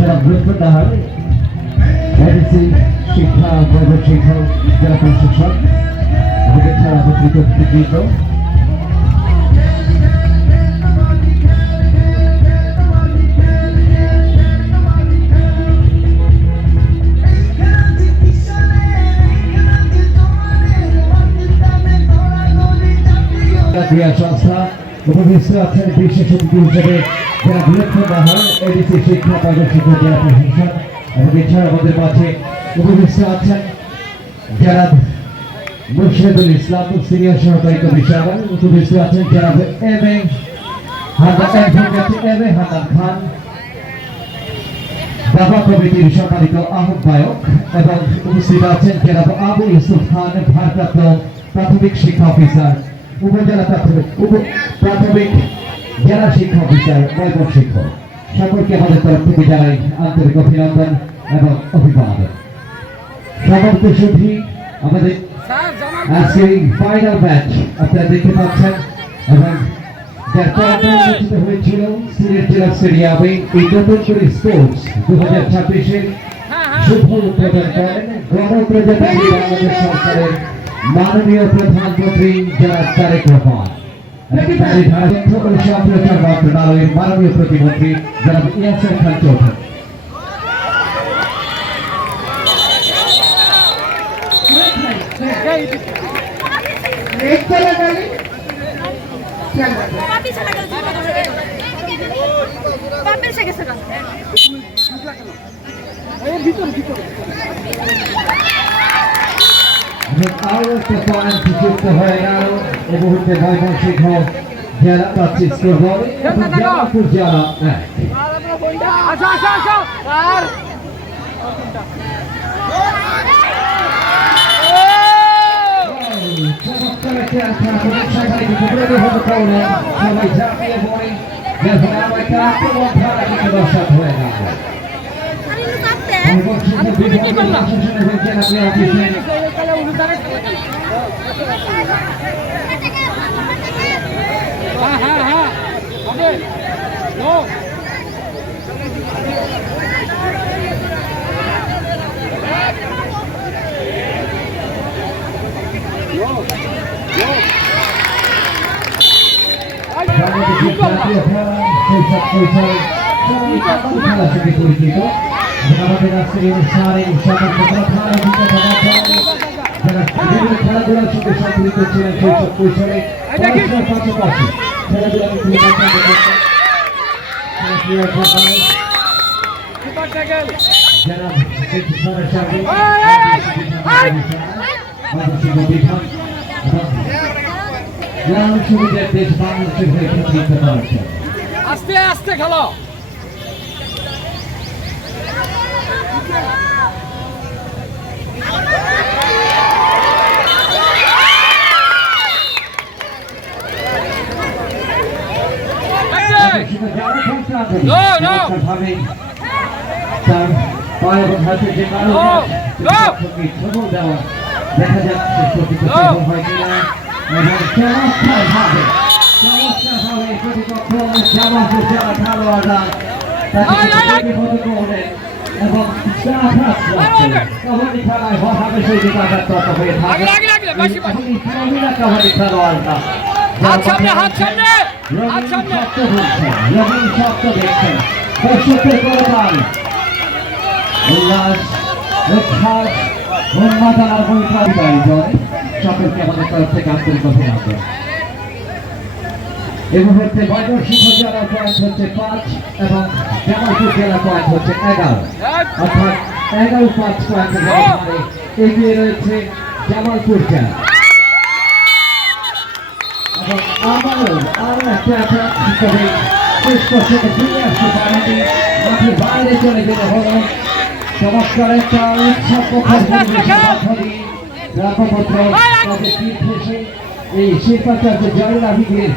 যারা বৃত্তদাহার এডিসি শিক্ষা প্রাইভেট শিক্ষক যারা প্রশিক্ষক আমাদের ছাড়া একত্রিত কৃতজ্ঞ ক্রিয়া সংস্থা উপবিষ্ট আছেন বিশেষ অতিথি হিসেবে যারা বৃত্তদাহার এডিসি শিক্ষা প্রাইভেট শিক্ষক যারা প্রশিক্ষক এবং এছাড়া আমাদের মাঝে উপবিষ্ট আছেন যারা মুর্শিদুল ইসলাম সিনিয়র সহকারী কমিশনার উপবিষ্ট আছেন যারা এম এ হাসান খান বাবা কমিটির সম্মানিত আহ্বায়ক এবং উপস্থিত আছেন যারা আবু ইউসুফ খান ভারপ্রাপ্ত প্রাথমিক শিক্ষা অফিসার উপজেলা প্রাথমিক জেলা শিক্ষা অফিসার বৈভব শিক্ষক সকলকে আমাদের তরফ থেকে জানাই আন্তরিক অভিনন্দন এবং অভিবাদন। সমস্ত সুধী আমাদের আজকে ফাইনাল ম্যাচ আপনারা দেখতে পাচ্ছেন এবং যার অনুষ্ঠিত হয়েছিল সিলেট জেলা স্টেডিয়ামে এই নতুন করে স্পোর্টস 2026-এর শুভ উদ্বোধন করেন গণপ্রজাতন্ত্রী বাংলাদেশ সরকারের মাননীয় প্রধানমন্ত্রী জনাব তারেক রহমান সম্প্রচার মন্ত্রণালয়ের মাননীয় প্রতিমন্ত্রী জনাব ইয়াসির খান চৌধুরী। আরো একটা পয়েন্ট যুক্ত হয়ে গেল এই মুহূর্তে বৈভব শিক্ষক জেলা পাচ্ছি স্কোর বল এবং জামালপুর জেলা সবাই ঝাঁপিয়ে পড়ে আক্রমণ ধারা কিন্তু দর্শক হয়ে গেল পরিচিত আমাদের আজকের অনুষ্ঠানে খেলাধুলার সঙ্গে সম্পৃক্ত ছিলেন শৈশব কৈশোরে পড়াশোনার পাশাপাশি আস্তে আস্তে খেলো দেখা যাচ্ছে এবং কবাডি খেলায় হবে সেই আঘাত হয়ে থাকে কবাডি খেলোয়াড়রা হাত সামনে হাত সামনে হাত সামনে রবীন শক্ত দেখছেন দর্শকের কোরবান উল্লাস উৎসাহ উন্মাদনার বৈপ্লবিক জয় সকলকে আমাদের তরফ থেকে আন্তরিক অভিনন্দন। এই মুহূর্তে বৈভব শিক্ষক জেলার পয়েন্ট হচ্ছে 5 এবং জামালপুর জেলার পয়েন্ট হচ্ছে 11 অর্থাৎ 11-5 পয়েন্টের ব্যবধানে এগিয়ে রয়েছে জামালপুর জেলা এবং আরো একটা তবে শেষ পর্যন্ত ফিরে আসতে পারেনি মাঠের বাইরে চলে যেতে হলো চমৎকার একটা উৎসব রামপত্র এই শিল্পাচার্য জয়লাভিদের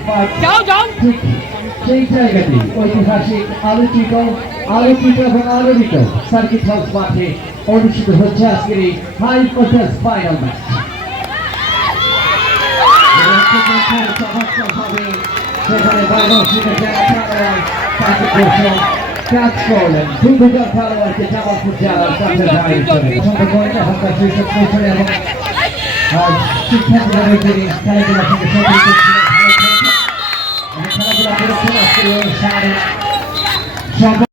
ঠিক সেই জায়গাটি ঐতিহাসিক আলোচিত এবং আলোচিত সার্কিট হাউস মাঠে অনুষ্ঠিত হচ্ছে আজকের এই হাই ভোল্টেজ ফাইনাল ম্যাচ। চমৎকারভাবে সেখানে বৈভব শিক্ষক কাজ করলেন দুর্গর খেলোয়াড়কে জামালপুর জেলার কাছে পছন্দ করেন এবং তার শৈশব কৈশোরে এবং শিক্ষার্থীদের যিনি খেলাধুলার সঙ্গে সম্পৃক্ত ছিলেন খেলাধুলা করেছেন আজকে